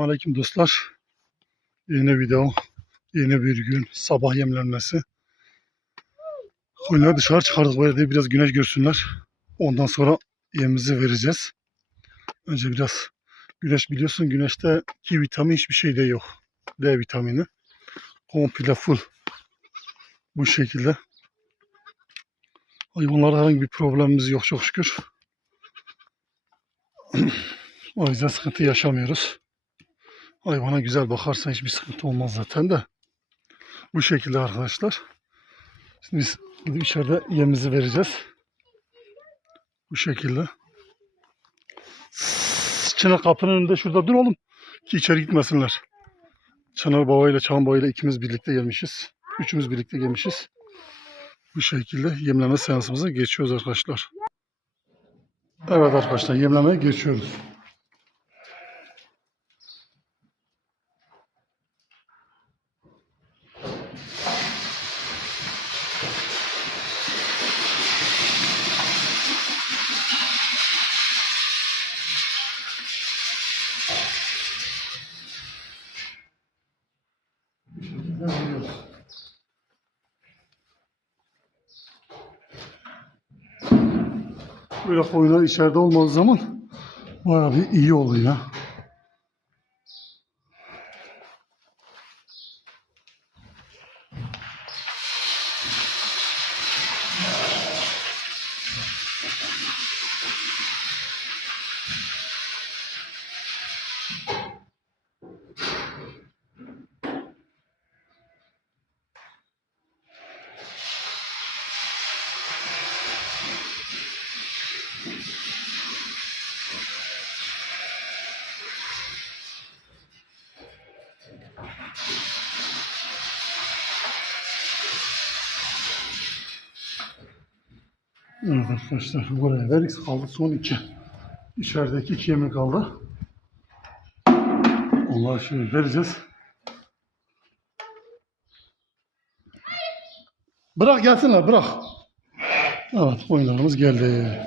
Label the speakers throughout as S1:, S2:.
S1: Aleyküm dostlar. Yeni video, yeni bir gün, sabah yemlenmesi. Koyunları dışarı çıkardık böyle de biraz güneş görsünler. Ondan sonra yemimizi vereceğiz. Önce biraz güneş biliyorsun güneşte ki vitamin hiçbir şey de yok. D vitamini. Komple full. Bu şekilde. Hayvanlarda herhangi bir problemimiz yok çok şükür. o yüzden sıkıntı yaşamıyoruz. Hayvana güzel bakarsan hiçbir sıkıntı olmaz zaten de. Bu şekilde arkadaşlar. Şimdi biz gidip içeride yemimizi vereceğiz. Bu şekilde. Çınar kapının önünde şurada dur oğlum. Ki içeri gitmesinler. Çınar Baba ile Çağan Baba ile ikimiz birlikte gelmişiz. Üçümüz birlikte gelmişiz. Bu şekilde yemleme seansımıza geçiyoruz arkadaşlar. Evet arkadaşlar yemlemeye geçiyoruz. Böyle koyunlar içeride olmadığı zaman bayağı bir iyi oluyor. Evet arkadaşlar buraya veririz kaldı son iki. İçerideki iki yemek kaldı. Onları şimdi vereceğiz. Bırak gelsinler bırak. Evet oyunlarımız geldi.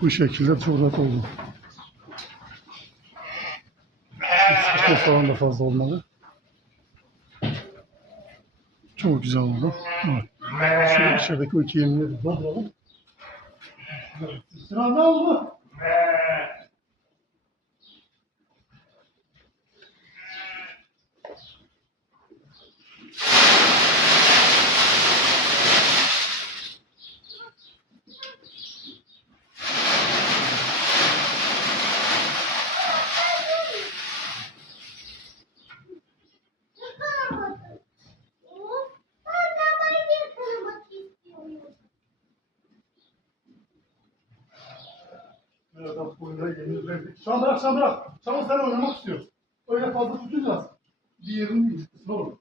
S1: Bu şekilde çok rahat oldu. Sıkıntı falan da fazla olmadı. Çok güzel oldu. Evet. İçerideki o iki yemleri. Evet. Sıra ne oldu? Evet, bak oyunlara yemini verdik. Şam bırak, Şam bırak. Şam'ın sen oynamak istiyor. Öyle fazla tutacağız. Bir yerini değil. Ne olur.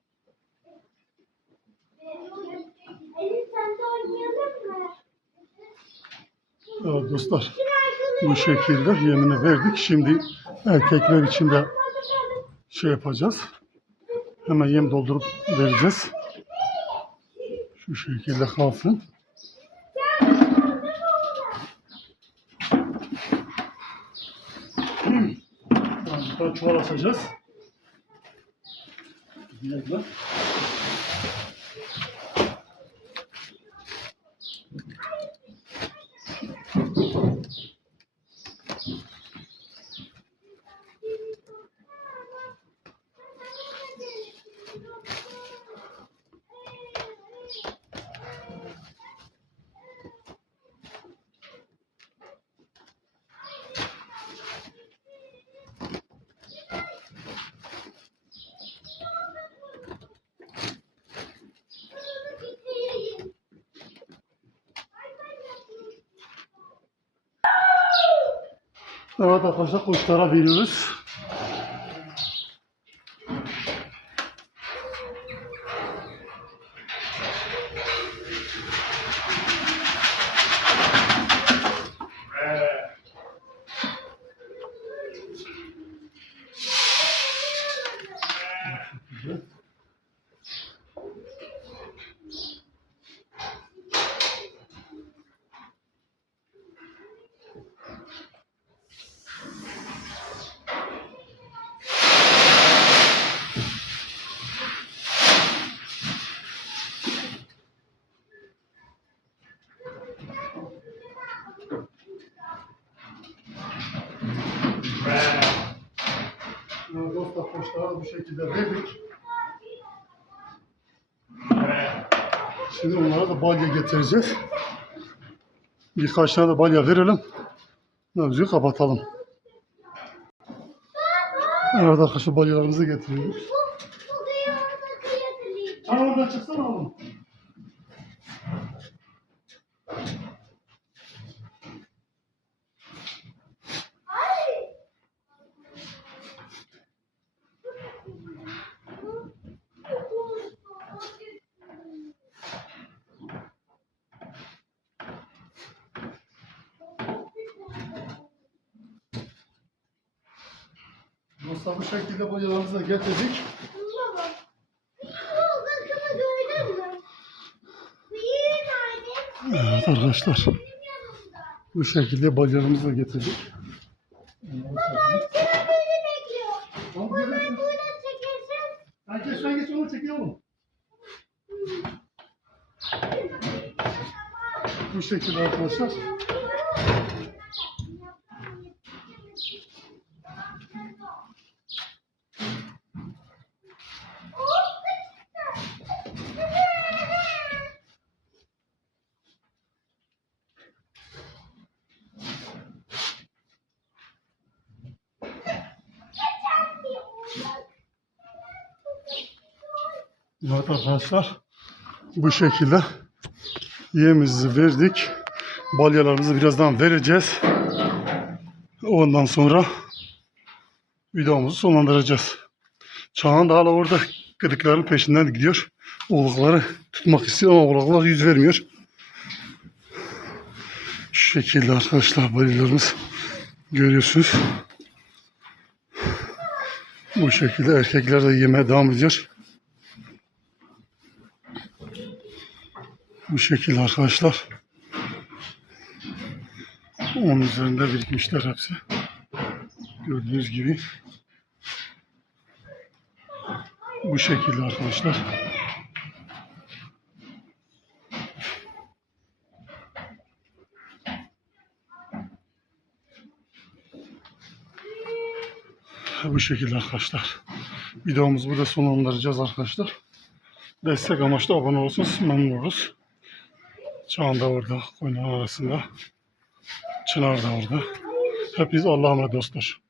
S2: Elif sen de oynayalım mı?
S1: Evet dostlar. Bu şekilde yemini verdik. Şimdi erkekler için de şey yapacağız. Hemen yem doldurup vereceğiz. Şu şekilde kalsın. Tamam, tane çuval açacağız. Bir dakika. Evet arkadaşlar kuşlara veriyoruz. Evet. Dostlar koçlara bu şekilde verdik. Şimdi onlara da balya getireceğiz. Birkaç tane de balya verelim. Mevzuyu kapatalım. Evet arkadaşlar balyalarımızı getiriyoruz. Sen oradan çıksana oğlum. Dostlar bu şekilde balyalarımızı da getirdik. Evet arkadaşlar bu şekilde balyalarımızı da getirdik.
S2: Baba sıra beni bekliyor.
S1: Tamam, görüyorsun.
S2: buradan çekersen.
S1: Sen geç sen geç onu çekelim. Bu şekilde arkadaşlar. Evet arkadaşlar bu şekilde yemimizi verdik. Balyalarımızı birazdan vereceğiz. Ondan sonra videomuzu sonlandıracağız. Çağan da hala orada gıdıkların peşinden gidiyor. Oğlakları tutmak istiyor ama oğlaklar yüz vermiyor. Şu şekilde arkadaşlar balyalarımız görüyorsunuz. Bu şekilde erkekler de yemeye devam ediyor. Bu şekilde arkadaşlar. Onun üzerinde birikmişler hepsi. Gördüğünüz gibi. Bu şekilde arkadaşlar. Bu şekilde arkadaşlar. Videomuzu burada sonlandıracağız arkadaşlar. Destek amaçlı abone olursanız memnun oluruz. Çağan da orada, koyunların arasında. Çınar da orada. Hepiniz Allah'a emanet dostlar.